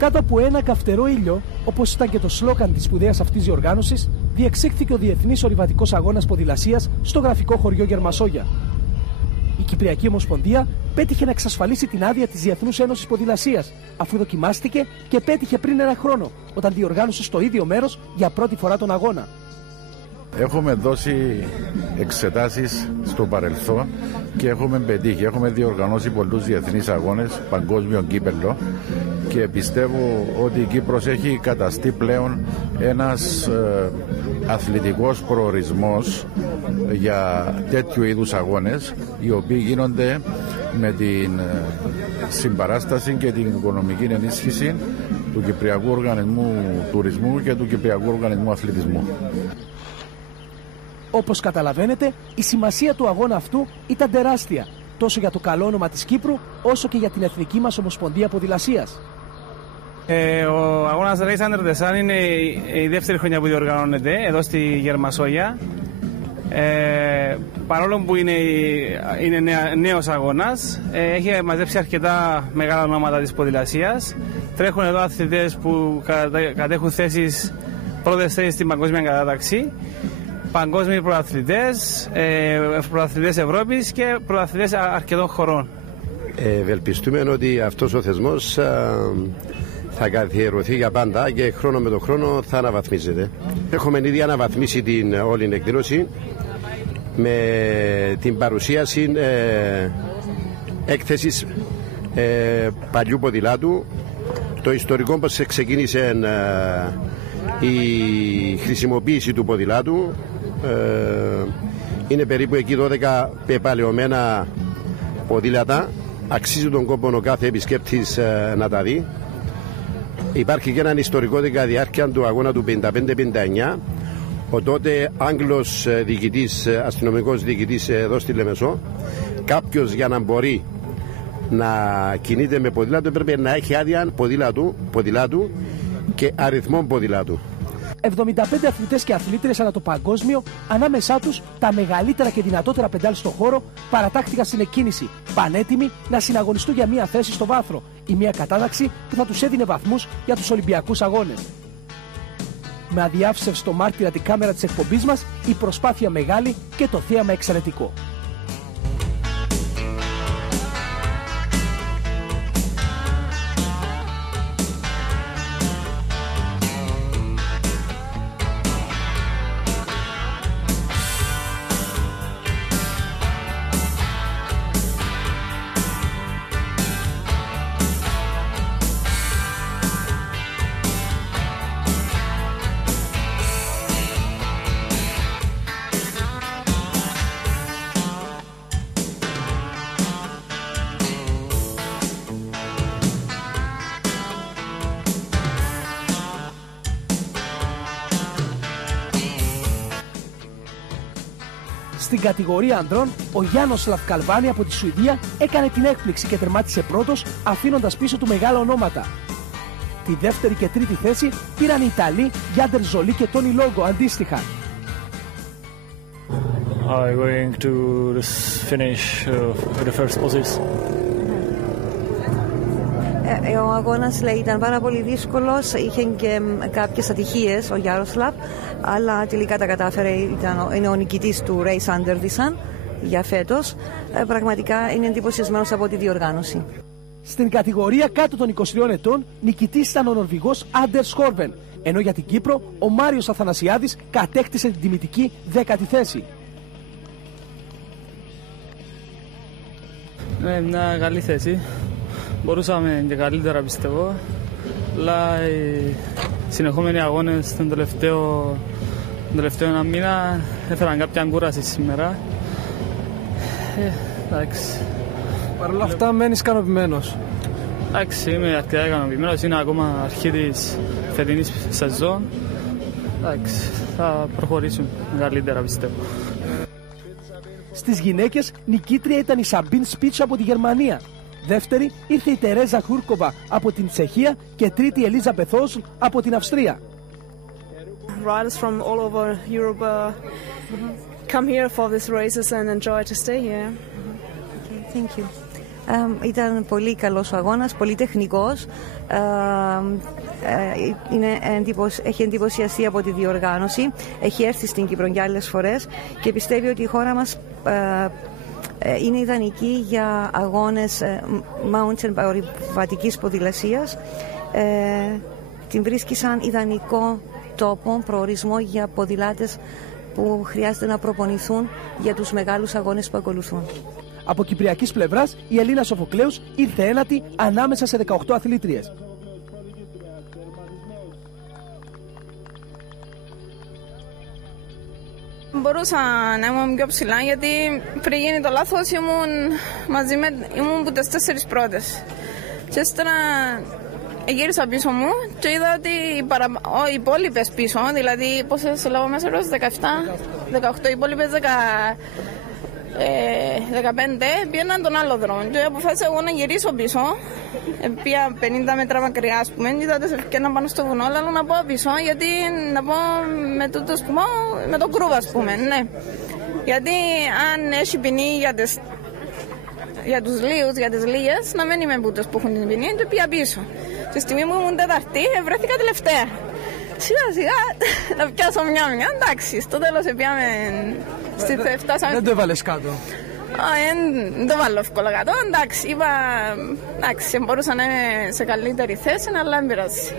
Κάτω από ένα καυτερό ήλιο, όπως ήταν και το σλόγαν της σπουδαίας αυτής διοργάνωσης, διεξήχθηκε ο Διεθνής Ορειβατικός Αγώνας Ποδηλασίας στο γραφικό χωριό Γερμασόγια. Η Κυπριακή Ομοσπονδία πέτυχε να εξασφαλίσει την άδεια της Διεθνούς Ένωσης Ποδηλασίας, αφού δοκιμάστηκε και πέτυχε πριν ένα χρόνο, όταν διοργάνωσε στο ίδιο μέρος για πρώτη φορά τον αγώνα. Έχουμε δώσει εξετάσεις στο παρελθόν και έχουμε πετύχει. Έχουμε διοργανώσει πολλούς διεθνείς αγώνες, παγκόσμιο κύπελλο, και πιστεύω ότι η Κύπρος έχει καταστεί πλέον ένας αθλητικός προορισμός για τέτοιου είδους αγώνες, οι οποίοι γίνονται με την συμπαράσταση και την οικονομική ενίσχυση του Κυπριακού Οργανισμού Τουρισμού και του Κυπριακού Οργανισμού Αθλητισμού. Όπως καταλαβαίνετε, η σημασία του αγώνα αυτού ήταν τεράστια, τόσο για το καλό όνομα της Κύπρου, όσο και για την εθνική μας Ομοσπονδία Ποδηλασίας. Ο αγώνας Race Under the Sun είναι η δεύτερη χρονιά που διοργανώνεται εδώ στη Γερμασόγια. Παρόλο που είναι νέος αγώνας, έχει μαζέψει αρκετά μεγάλα ονόματα της ποδηλασίας. Τρέχουν εδώ αθλητές που κατέχουν πρώτες θέσεις στην παγκόσμια κατάταξη, παγκόσμιοι πρωταθλητές, πρωταθλητές Ευρώπης και πρωταθλητές αρκετών χωρών. Ευελπιστούμε ότι αυτός ο θεσμός θα καθιερωθεί για πάντα και χρόνο με το χρόνο θα αναβαθμίζεται. Έχουμε ήδη αναβαθμίσει την όλη εκδήλωση με την παρουσίαση έκθεσης παλιού ποδηλάτου, το ιστορικό πώς ξεκίνησε η χρησιμοποίηση του ποδηλάτου. Είναι περίπου εκεί 12 πεπαλαιωμένα ποδήλατα. Αξίζει τον κόπο ο κάθε επισκέπτης να τα δει. Υπάρχει και έναν ιστορικό κατά διάρκεια του αγώνα του 55-59. Ο τότε Άγγλος διοικητής, αστυνομικός διοικητής εδώ στη Λεμεσό, κάποιος για να μπορεί να κινείται με ποδήλατο έπρεπε να έχει άδεια ποδηλάτου και αριθμό ποδηλάτου. 75 αθλητές και αθλήτριες ανά το παγκόσμιο, ανάμεσά τους τα μεγαλύτερα και δυνατότερα πεντάλ στον χώρο, παρατάχθηκαν στην εκκίνηση, πανέτοιμοι να συναγωνιστούν για μία θέση στο βάθρο ή μία κατάταξη που θα τους έδινε βαθμούς για τους Ολυμπιακούς Αγώνες. Με αδιάψευστο μάρτυρα την κάμερα της εκπομπής μας, η προσπάθεια μεγάλη και το θέαμα εξαιρετικό. Στην κατηγορία ανδρών, ο Γιάννοσλαβ Καλβάνη από τη Σουηδία έκανε την έκπληξη και τερμάτισε πρώτος, αφήνοντας πίσω του μεγάλα ονόματα. Τη δεύτερη και τρίτη θέση πήραν οι Ιταλοί Γιάντερ Ζολί και Τόνι Λόγκο αντίστοιχα. I'm going to finish with the first position. Ο αγώνας, λέει, ήταν πάρα πολύ δύσκολος, είχε και κάποιες ατυχίες ο Γιάροσλαβ, αλλά τελικά τα κατάφερε, είναι ο νικητής του Race Under the Sun για φέτος. Πραγματικά είναι εντυπωσιασμένος από τη διοργάνωση. Στην κατηγορία κάτω των 23 ετών, νικητής ήταν ο Νορβηγός Άντερ Σκόρβεν, ενώ για την Κύπρο ο Μάριος Αθανασιάδης κατέκτησε την τιμητική 10η θέση. Μια καλή θέση. Μπορούσαμε και καλύτερα, πιστεύω, αλλά οι συνεχόμενοι αγώνες τον τελευταίο ένα μήνα έφεραν κάποια κούραση σήμερα. Εντάξει. Παρ' όλα αυτά μένεις ικανοποιημένος? Εντάξει, είμαι αρκετά ικανοποιημένος. Είναι ακόμα αρχή της φετινής σεζόν. Εντάξει, θα προχωρήσουν καλύτερα, πιστεύω. Στις γυναίκες, νικήτρια ήταν η Σαμπίν Σπίτσο από τη Γερμανία. Δεύτερη ήρθε η Τερέζα Χούρκοβα από την Τσεχία και τρίτη η Ελίζα Μπεθόζλ από την Αυστρία. Riders from all over Europe come here for these races and enjoy to stay here. Okay, thank you. Ήταν πολύ καλός ο αγώνας, πολύ τεχνικός. Έχει εντυπωσιαστεί από τη διοργάνωση. Έχει έρθει στην Κύπρο για άλλες φορές και πιστεύει ότι η χώρα μας είναι ιδανική για αγώνες mountain ορειβατικής ποδηλασίας. Την βρίσκει σαν ιδανικό τόπο, προορισμό για ποδηλάτες που χρειάζεται να προπονηθούν για τους μεγάλους αγώνες που ακολουθούν. Από κυπριακής πλευράς, η Ελίνα Σοφοκλέους ήρθε ένατη ανάμεσα σε 18 αθλήτριες. Μπορούσα να ήμουν πιο ψηλά, γιατί πριν γίνει το λάθος ήμουν από τις 4 πρώτες. Και ύστερα γύρισα πίσω μου και είδα ότι οι υπόλοιπες πίσω, δηλαδή πόσες έλαβα μέσα, 17, 18, οι υπόλοιπες 15 πήγαιναν τον άλλο δρόμο και αποφάσισα εγώ να γυρίσω πίσω. Πήγα 50 μέτρα μακριά, ας πούμε, είδα ότι έφτιανα πάνω στο βουνό, αλλά να πάω πίσω, γιατί να πάω με τούτος που πάω, με τον κρούβα, ας πούμε, ναι. Γιατί αν έχει ποινή για τους λίγους, για τις λίγες, να μένει με μπούτες που έχουν την ποινή και πήγα πίσω. Στη στιγμή που ήμουν τέταρτη, βρέθηκα τελευταία. Σιγά σιγά να πιάσω μια, εντάξει, στο τέλος πήγαμε, φτάσαμε. Δεν το έβαλες κάτω. Δεν το βάλω εύκολα κάτω, εντάξει, είπα, εντάξει, μπορούσα να είμαι σε καλύτερη θέση, αλλά δεν πειράζει.